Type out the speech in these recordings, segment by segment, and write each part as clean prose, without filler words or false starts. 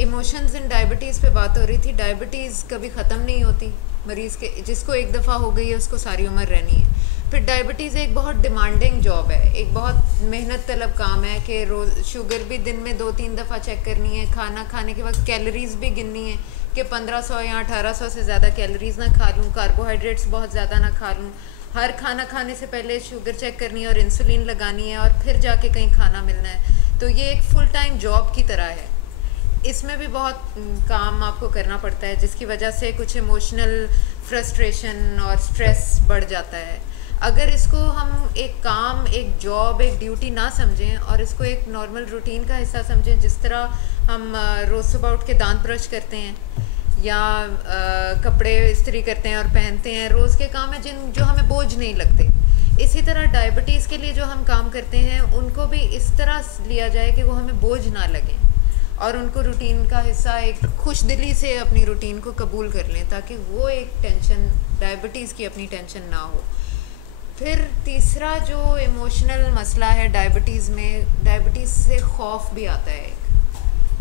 Emotions in diabetes पे बात हो रही थी। डायबिटीज़ कभी ख़त्म नहीं होती। मरीज़ के जिसको एक दफ़ा हो गई है उसको सारी उम्र रहनी है। फिर डायबिटीज़ एक बहुत डिमांडिंग जॉब है, एक बहुत मेहनत तलब काम है कि रोज़ शुगर भी दिन में 2-3 दफ़ा चेक करनी है, खाना खाने के वक्त कैलोरीज भी गिननी है कि 1500 या 1800 से ज़्यादा कैलोरीज ना खा लूँ, कार्बोहाइड्रेट्स बहुत ज़्यादा ना खा लूँ। हर खाना खाने से पहले शुगर चेक करनी है और इंसुलिन लगानी है और फिर जाके कहीं खाना मिलना है। तो ये एक फुल टाइम जॉब की तरह है। इसमें भी बहुत काम आपको करना पड़ता है, जिसकी वजह से कुछ इमोशनल फ्रस्ट्रेशन और स्ट्रेस बढ़ जाता है। अगर इसको हम एक काम, एक जॉब, एक ड्यूटी ना समझें और इसको एक नॉर्मल रूटीन का हिस्सा समझें, जिस तरह हम रोज़ सुबह उठ के दांत ब्रश करते हैं या कपड़े इस्त्री करते हैं और पहनते हैं, रोज़ के काम है जो हमें बोझ नहीं लगते। इसी तरह डायबिटीज़ के लिए जो हम काम करते हैं उनको भी इस तरह लिया जाए कि वो हमें बोझ ना लगे और उनको रूटीन का हिस्सा, एक खुश दिली से अपनी रूटीन को कबूल कर लें, ताकि वो एक टेंशन, डायबिटीज़ की अपनी टेंशन ना हो। फिर तीसरा जो इमोशनल मसला है डायबिटीज़ में, डायबिटीज़ से खौफ भी आता है।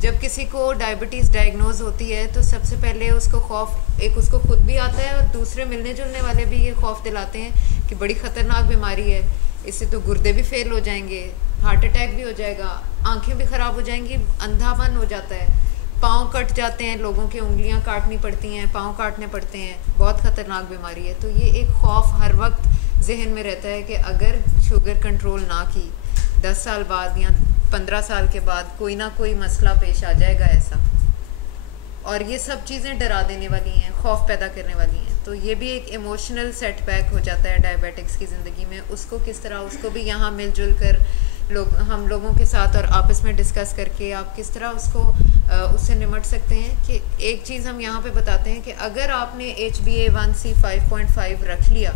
जब किसी को डायबिटीज़ डायग्नोज होती है तो सबसे पहले उसको खौफ, एक उसको खुद भी आता है और दूसरे मिलने जुलने वाले भी ये खौफ दिलाते हैं कि बड़ी ख़तरनाक बीमारी है, इससे तो गुर्दे भी फेल हो जाएंगे, हार्ट अटैक भी हो जाएगा, आंखें भी ख़राब हो जाएंगी, अंधापन हो जाता है, पाँव कट जाते हैं, लोगों की उंगलियां काटनी पड़ती हैं, पाँव काटने पड़ते हैं, बहुत ख़तरनाक बीमारी है। तो ये एक खौफ हर वक्त जहन में रहता है कि अगर शुगर कंट्रोल ना की, 10 साल बाद या 15 साल के बाद कोई ना कोई मसला पेश आ जाएगा ऐसा। और ये सब चीज़ें डरा देने वाली हैं, खौफ पैदा करने वाली हैं। तो ये भी एक इमोशनल सेटबैक हो जाता है डायबिटिक्स की ज़िंदगी में। उसको किस तरह, उसको भी यहाँ मिलजुल कर हम लोगों के साथ और आपस में डिस्कस करके आप किस तरह उससे निमट सकते हैं। कि एक चीज़ हम यहाँ पे बताते हैं कि अगर आपने HbA1c 5.5 रख लिया,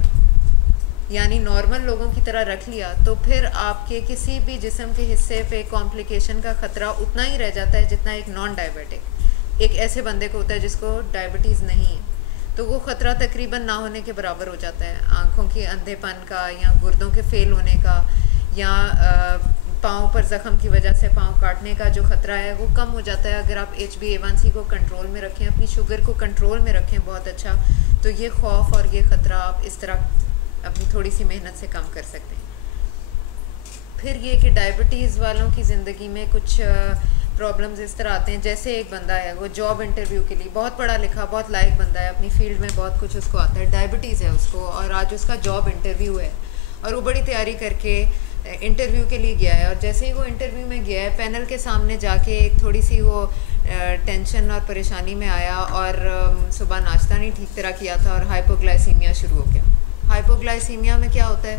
यानी नॉर्मल लोगों की तरह रख लिया, तो फिर आपके किसी भी जिस्म के हिस्से पे कॉम्प्लिकेशन का ख़तरा उतना ही रह जाता है जितना एक नॉन डायबिटिक, एक ऐसे बंदे को होता है जिसको डायबिटीज़ नहीं है। तो वो ख़तरा तकरीबन ना होने के बराबर हो जाता है। आँखों के अंधेपन का या गुर्दों के फेल होने का या पाँव पर ज़ख़म की वजह से पाँव काटने का जो ख़तरा है वो कम हो जाता है अगर आप HbA1c को कंट्रोल में रखें, अपनी शुगर को कंट्रोल में रखें बहुत अच्छा। तो ये खौफ और ये ख़तरा आप इस तरह अपनी थोड़ी सी मेहनत से कम कर सकते हैं। फिर ये कि डायबिटीज़ वालों की ज़िंदगी में कुछ प्रॉब्लम्स इस तरह आते हैं। जैसे एक बंदा है, वो जॉब इंटरव्यू के लिए बहुत पढ़ा लिखा, बहुत लायक बंदा है, अपनी फील्ड में बहुत कुछ उसको आता है, डायबिटीज़ है उसको, और आज उसका जॉब इंटरव्यू है और वो बड़ी तैयारी करके इंटरव्यू के लिए गया है। और जैसे ही वो इंटरव्यू में गया है, पैनल के सामने जाके एक थोड़ी सी वो टेंशन और परेशानी में आया और सुबह नाश्ता नहीं ठीक तरह किया था और हाइपोग्लाइसीमिया शुरू हो गया। हाइपोग्लाइसीमिया में क्या होता है,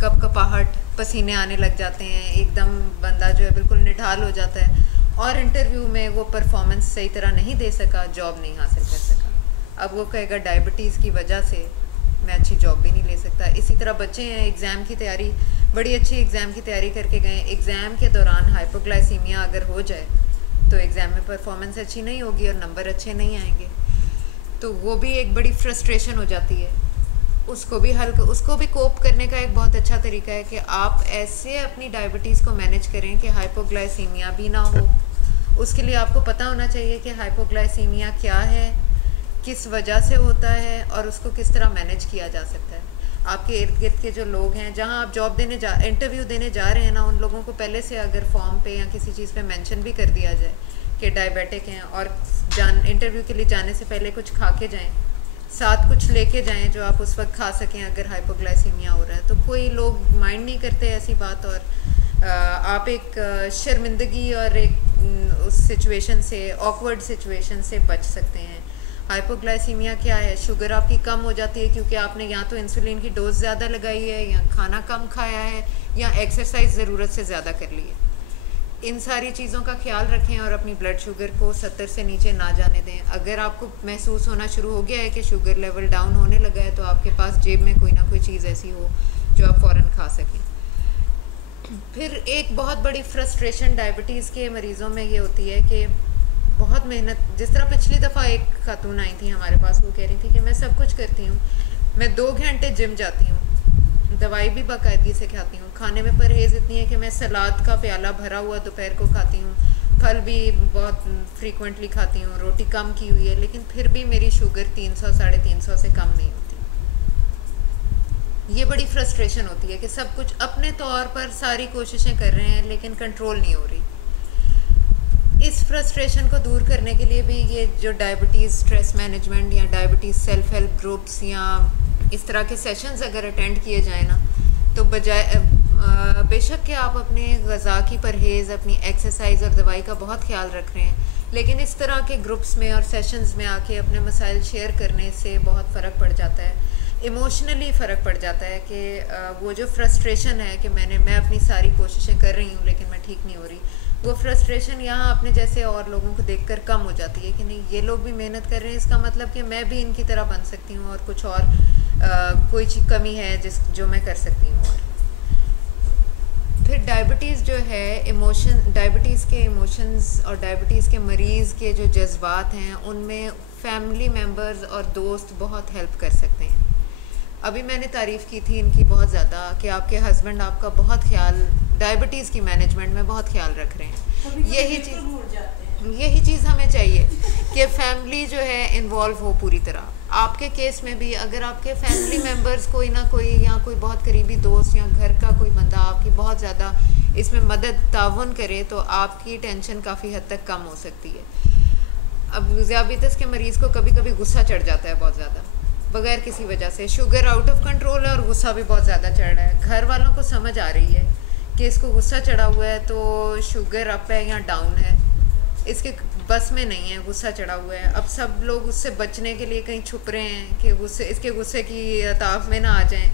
कपकपाहट, पसीने आने लग जाते हैं, एकदम बंदा जो है बिल्कुल निढाल हो जाता है और इंटरव्यू में वो परफॉर्मेंस सही तरह नहीं दे सका, जॉब नहीं हासिल कर सका। अब वो कहेगा डायबिटीज़ की वजह से मैं अच्छी जॉब भी नहीं ले सकता। इसी तरह बच्चे हैं, एग्ज़ाम की तैयारी, बड़ी अच्छी एग्ज़ाम की तैयारी करके गए, एग्ज़ाम के दौरान हाइपोग्लाइसीमिया अगर हो जाए तो एग्ज़ाम में परफॉर्मेंस अच्छी नहीं होगी और नंबर अच्छे नहीं आएंगे। तो वो भी एक बड़ी फ्रस्ट्रेशन हो जाती है। उसको भी कोप करने का एक बहुत अच्छा तरीका है कि आप ऐसे अपनी डायबिटीज़ को मैनेज करें कि हाइपोग्लाइसीमिया भी ना हो। उसके लिए आपको पता होना चाहिए कि हाइपोग्लाइसीमिया क्या है, किस वजह से होता है और उसको किस तरह मैनेज किया जा सकता है। आपके इर्द गिर्द के जो लोग हैं, जहां आप इंटरव्यू देने जा रहे हैं ना, उन लोगों को पहले से अगर फॉर्म पे या किसी चीज़ पे मेंशन भी कर दिया जाए कि डायबिटिक हैं और इंटरव्यू के लिए जाने से पहले कुछ खा के जाएँ, साथ कुछ लेके जाएं जो आप उस वक्त खा सकें अगर हाइपोग्लाइसीमिया हो रहा है। तो कोई लोग माइंड नहीं करते ऐसी बात और आप एक शर्मिंदगी और एक उस सिचुएशन से, ऑकवर्ड सिचुएशन से बच सकते हैं। हाइपोग्लाइसीमिया क्या है, शुगर आपकी कम हो जाती है क्योंकि आपने या तो इंसुलिन की डोज ज़्यादा लगाई है या खाना कम खाया है या एक्सरसाइज ज़रूरत से ज़्यादा कर ली है। इन सारी चीज़ों का ख्याल रखें और अपनी ब्लड शुगर को 70 से नीचे ना जाने दें। अगर आपको महसूस होना शुरू हो गया है कि शुगर लेवल डाउन होने लगा है तो आपके पास जेब में कोई ना कोई चीज़ ऐसी हो जो आप फ़ौरन खा सकें। फिर एक बहुत बड़ी फ्रस्ट्रेशन डायबिटीज़ के मरीज़ों में ये होती है कि बहुत मेहनत, जिस तरह पिछली दफ़ा एक खातून आई थी हमारे पास, वो कह रही थी कि मैं सब कुछ करती हूँ, मैं 2 घंटे जिम जाती हूँ, दवाई भी बाकायदगी से खाती हूँ, खाने में परहेज़ इतनी है कि मैं सलाद का प्याला भरा हुआ दोपहर को खाती हूँ, फल भी बहुत फ्रीक्वेंटली खाती हूँ, रोटी कम की हुई है, लेकिन फिर भी मेरी शुगर 300 350 से कम नहीं होती। ये बड़ी फ्रस्ट्रेशन होती है कि सब कुछ अपने तौर पर सारी कोशिशें कर रहे हैं लेकिन कंट्रोल नहीं हो रही। इस फ्रस्ट्रेशन को दूर करने के लिए भी ये जो डायबिटीज़ स्ट्रेस मैनेजमेंट या डायबिटीज़ सेल्फ हेल्प ग्रुप्स या इस तरह के सेशंस अगर अटेंड किए जाए ना, तो बजाय बेशक कि आप अपने ग़िज़ा की परहेज़, अपनी एक्सरसाइज और दवाई का बहुत ख्याल रख रहे हैं, लेकिन इस तरह के ग्रुप्स में और सेशंस में आके अपने मसाइल शेयर करने से बहुत फ़र्क पड़ जाता है। इमोशनली फ़र्क पड़ जाता है कि वो जो फ्रस्ट्रेशन है कि मैं अपनी सारी कोशिशें कर रही हूँ लेकिन मैं ठीक नहीं हो रही, वो फ्रस्ट्रेशन यहाँ अपने जैसे और लोगों को देखकर कम हो जाती है कि नहीं, ये लोग भी मेहनत कर रहे हैं, इसका मतलब कि मैं भी इनकी तरह बन सकती हूँ और कुछ और कोई चीज़ कमी है जो मैं कर सकती हूँ। और फिर डायबिटीज़ जो है डायबिटीज़ के इमोशंस और डायबिटीज़ के मरीज़ के जो जज्बात हैं उनमें फैमिली मेम्बर्स और दोस्त बहुत हेल्प कर सकते हैं। अभी मैंने तारीफ़ की थी इनकी बहुत ज़्यादा कि आपके हस्बैंड आपका बहुत ख्याल डायबिटीज़ की मैनेजमेंट में बहुत ख्याल रख रहे हैं। यही चीज़ हमें चाहिए कि फैमिली जो है इन्वॉल्व हो पूरी तरह। आपके केस में भी अगर आपके फैमिली मेम्बर्स कोई ना कोई या कोई बहुत करीबी दोस्त या घर का कोई बंदा आपकी बहुत ज़्यादा इसमें मदद तावन करे तो आपकी टेंशन काफ़ी हद तक कम हो सकती है। अब ज़ियाबीतस के मरीज़ को कभी कभी गुस्सा चढ़ जाता है बहुत ज़्यादा बगैर किसी वजह से, शुगर आउट ऑफ कंट्रोल है और गुस्सा भी बहुत ज़्यादा चढ़ रहा है। घर वालों को समझ आ रही है कि इसको गुस्सा चढ़ा हुआ है तो शुगर अप है या डाउन है, इसके बस में नहीं है, गुस्सा चढ़ा हुआ है। अब सब लोग उससे बचने के लिए कहीं छुप रहे हैं कि इसके गुस्से की ताफ में ना आ जाएं।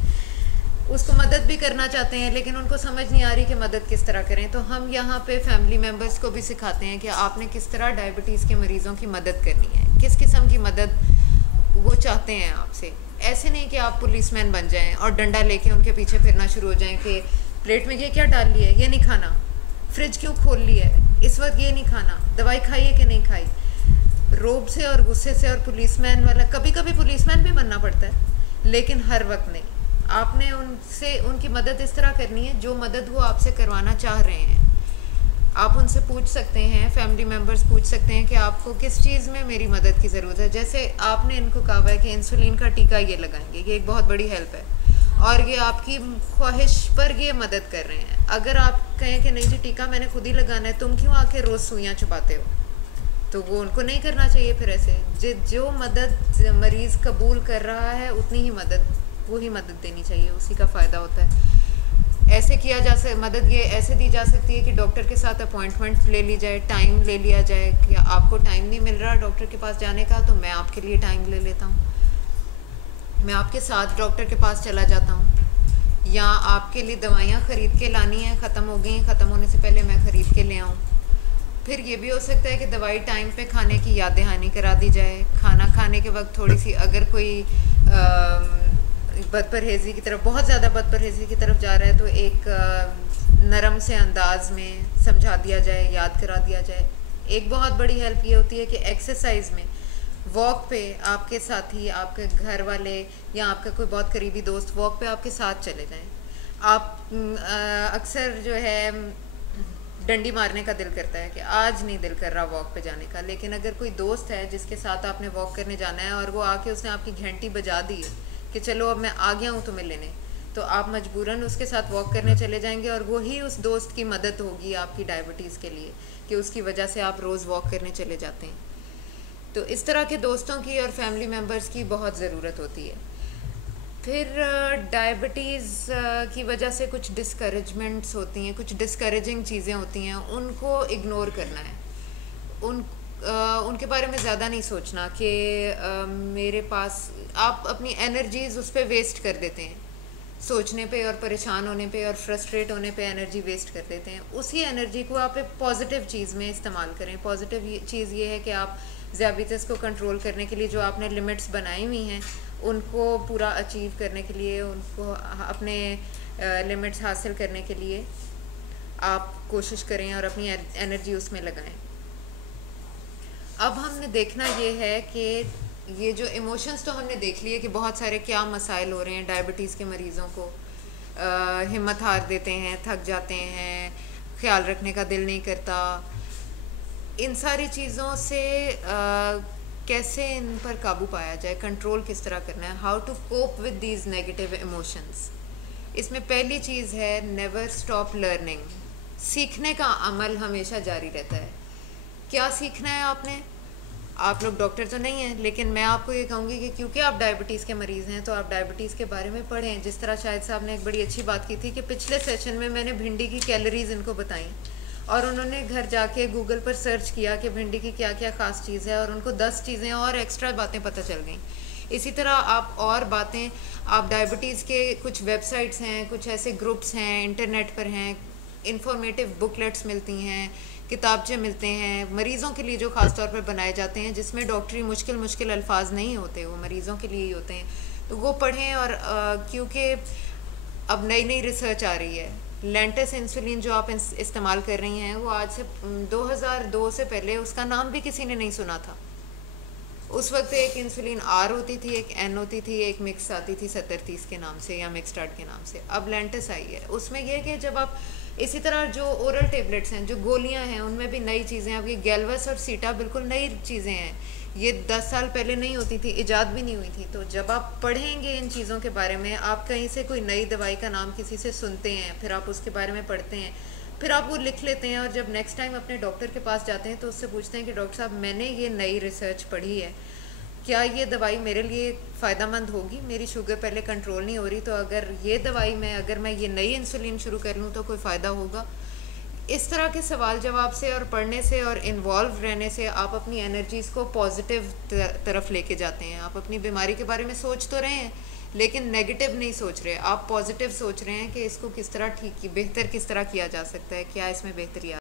उसको मदद भी करना चाहते हैं लेकिन उनको समझ नहीं आ रही कि मदद किस तरह करें। तो हम यहाँ पे फैमिली मेम्बर्स को भी सिखाते हैं कि आपने किस तरह डायबिटीज़ के मरीज़ों की मदद करनी है, किस किस्म की मदद वो चाहते हैं आपसे। ऐसे नहीं कि आप पुलिसमैन बन जाएं और डंडा लेके उनके पीछे फिरना शुरू हो जाएं कि प्लेट में ये क्या डाल लिया है, ये नहीं खाना, फ्रिज क्यों खोल लिया है, इस वक्त ये नहीं खाना, दवाई खाई है कि नहीं खाई। रोब से और गुस्से से और पुलिसमैन वाला, कभी कभी पुलिसमैन भी बनना पड़ता है लेकिन हर वक्त नहीं। आपने उनसे उनकी मदद इस तरह करनी है जो मदद वो आपसे करवाना चाह रहे हैं। आप उनसे पूछ सकते हैं, फैमिली मेम्बर्स पूछ सकते हैं कि आपको किस चीज़ में मेरी मदद की ज़रूरत है। जैसे आपने इनको कहा है कि इंसुलिन का टीका ये लगाएंगे, ये एक बहुत बड़ी हेल्प है और ये आपकी ख्वाहिश पर ये मदद कर रहे हैं। अगर आप कहें कि नहीं जी टीका मैंने खुद ही लगाना है, तुम क्यों आके रोज़ सुइयाँ चुबाते हो, तो वो उनको नहीं करना चाहिए। फिर ऐसे जो मदद मरीज़ कबूल कर रहा है उतनी ही मदद वही मदद देनी चाहिए, उसी का फ़ायदा होता है। ऐसे किया जा मदद ये ऐसे दी जा सकती है कि डॉक्टर के साथ अपॉइंटमेंट ले ली जाए, टाइम ले लिया जाए कि आपको टाइम नहीं मिल रहा डॉक्टर के पास जाने का तो मैं आपके लिए टाइम ले लेता हूँ, मैं आपके साथ डॉक्टर के पास चला जाता हूँ। या आपके लिए दवाइयाँ ख़रीद के लानी है, ख़त्म हो गई हैं, ख़त्म होने से पहले मैं ख़रीद के ले आऊँ। फिर ये भी हो सकता है कि दवाई टाइम पे खाने की याद दहानी करा दी जाए। खाना खाने के वक्त थोड़ी सी अगर कोई बदपरहेज़ी की तरफ, बहुत ज़्यादा बदपरहेज़ी की तरफ जा रहा है तो एक नरम से अंदाज में समझा दिया जाए, याद करा दिया जाए। एक बहुत बड़ी हेल्प ये होती है कि एक्सरसाइज में वॉक पे आपके साथी, आपके घर वाले या आपका कोई बहुत करीबी दोस्त वॉक पे आपके साथ चले जाएं। आप अक्सर जो है डंडी मारने का दिल करता है कि आज नहीं दिल कर रहा वॉक पे जाने का, लेकिन अगर कोई दोस्त है जिसके साथ आपने वॉक करने जाना है और वो आके उसने आपकी घंटी बजा दी है कि चलो अब मैं आ गया हूँ तुम्हें लेने, तो आप मजबूरन उसके साथ वॉक करने चले जाएंगे और वही उस दोस्त की मदद होगी आपकी डायबिटीज़ के लिए कि उसकी वजह से आप रोज़ वॉक करने चले जाते हैं। तो इस तरह के दोस्तों की और फैमिली मेम्बर्स की बहुत ज़रूरत होती है। फिर डायबिटीज़ की वजह से कुछ डिस्करेजमेंट्स होती हैं, कुछ डिस्करेजिंग चीज़ें होती हैं, उनको इग्नोर करना है। उनके बारे में ज़्यादा नहीं सोचना कि मेरे पास, आप अपनी एनर्जीज़ उस पर वेस्ट कर देते हैं, सोचने पे और परेशान होने पे और फ्रस्ट्रेट होने पे एनर्जी वेस्ट कर देते हैं। उसी एनर्जी को आप एक पॉजिटिव चीज़ में इस्तेमाल करें। पॉजिटिव चीज़ ये है कि आप ज़ियाबीतस को कंट्रोल करने के लिए जो आपने लिमिट्स बनाई हुई हैं उनको पूरा अचीव करने के लिए, उनको अपने लिमिट्स हासिल करने के लिए आप कोशिश करें और अपनी एनर्जी उसमें लगाएं। अब हमने देखना ये है कि ये जो इमोशंस तो हमने देख लिए कि बहुत सारे क्या मसाइल हो रहे हैं डायबिटीज़ के मरीज़ों को, हिम्मत हार देते हैं, थक जाते हैं, ख्याल रखने का दिल नहीं करता, इन सारी चीज़ों से कैसे इन पर काबू पाया जाए, कंट्रोल किस तरह करना है, how to cope with these negative emotions. इसमें पहली चीज़ है नेवर स्टॉप लर्निंग। सीखने का अमल हमेशा जारी रहता है। क्या सीखना है आपने? आप लोग डॉक्टर तो नहीं हैं, लेकिन मैं आपको ये कहूँगी कि क्योंकि आप डायबिटीज़ के मरीज़ हैं तो आप डायबिटीज़ के बारे में पढ़ें। जिस तरह शाहिद साहब ने एक बड़ी अच्छी बात की थी कि पिछले सेशन में मैंने भिंडी की कैलोरीज इनको बताई और उन्होंने घर जाके गूगल पर सर्च किया कि भिंडी की क्या क्या ख़ास चीज़ है और उनको 10 चीज़ें और एक्स्ट्रा बातें पता चल गई। इसी तरह आप और बातें, आप डायबिटीज़ के कुछ वेबसाइट्स हैं, कुछ ऐसे ग्रुप्स हैं इंटरनेट पर हैं, इंफॉर्मेटिव बुकलेट्स मिलती हैं, किताबचे मिलते हैं मरीज़ों के लिए जो ख़ास तौर पर बनाए जाते हैं, जिसमें डॉक्टरी मुश्किल अल्फाज नहीं होते, वो मरीज़ों के लिए ही होते हैं। तो वो पढ़ें। और क्योंकि अब नई नई रिसर्च आ रही है, लेंटस इंसुलिन जो आप इस्तेमाल कर रही हैं वो आज से 2002 से पहले उसका नाम भी किसी ने नहीं सुना था। उस वक्त एक इंसुलिन आर होती थी, एक एन होती थी, एक मिक्स आती थी 70-30 के नाम से या मिक्सडार्ट के नाम से। अब लेंटस आई है। उसमें यह कि जब आप इसी तरह जो ओरल टेबलेट्स हैं, जो गोलियां हैं, उनमें भी नई चीज़ें, आपकी गैल्वस और सीटा बिल्कुल नई चीज़ें हैं। ये 10 साल पहले नहीं होती थी, इजाद भी नहीं हुई थी। तो जब आप पढ़ेंगे इन चीज़ों के बारे में, आप कहीं से कोई नई दवाई का नाम किसी से सुनते हैं, फिर आप उसके बारे में पढ़ते हैं, फिर आप वो लिख लेते हैं और जब नेक्स्ट टाइम अपने डॉक्टर के पास जाते हैं तो उससे पूछते हैं कि डॉक्टर साहब मैंने ये नई रिसर्च पढ़ी है, क्या ये दवाई मेरे लिए फ़ायदेमंद होगी? मेरी शुगर पहले कंट्रोल नहीं हो रही, तो अगर ये दवाई में अगर मैं ये नई इंसुलिन शुरू कर लूँ तो कोई फ़ायदा होगा? इस तरह के सवाल जवाब से और पढ़ने से और इन्वॉल्व रहने से आप अपनी एनर्जीज़ को पॉजिटिव तरफ लेके जाते हैं। आप अपनी बीमारी के बारे में सोच तो रहे हैं लेकिन नेगेटिव नहीं सोच रहे, आप पॉजिटिव सोच रहे हैं कि इसको किस तरह ठीक, बेहतर किस तरह किया जा सकता है, क्या इसमें बेहतरी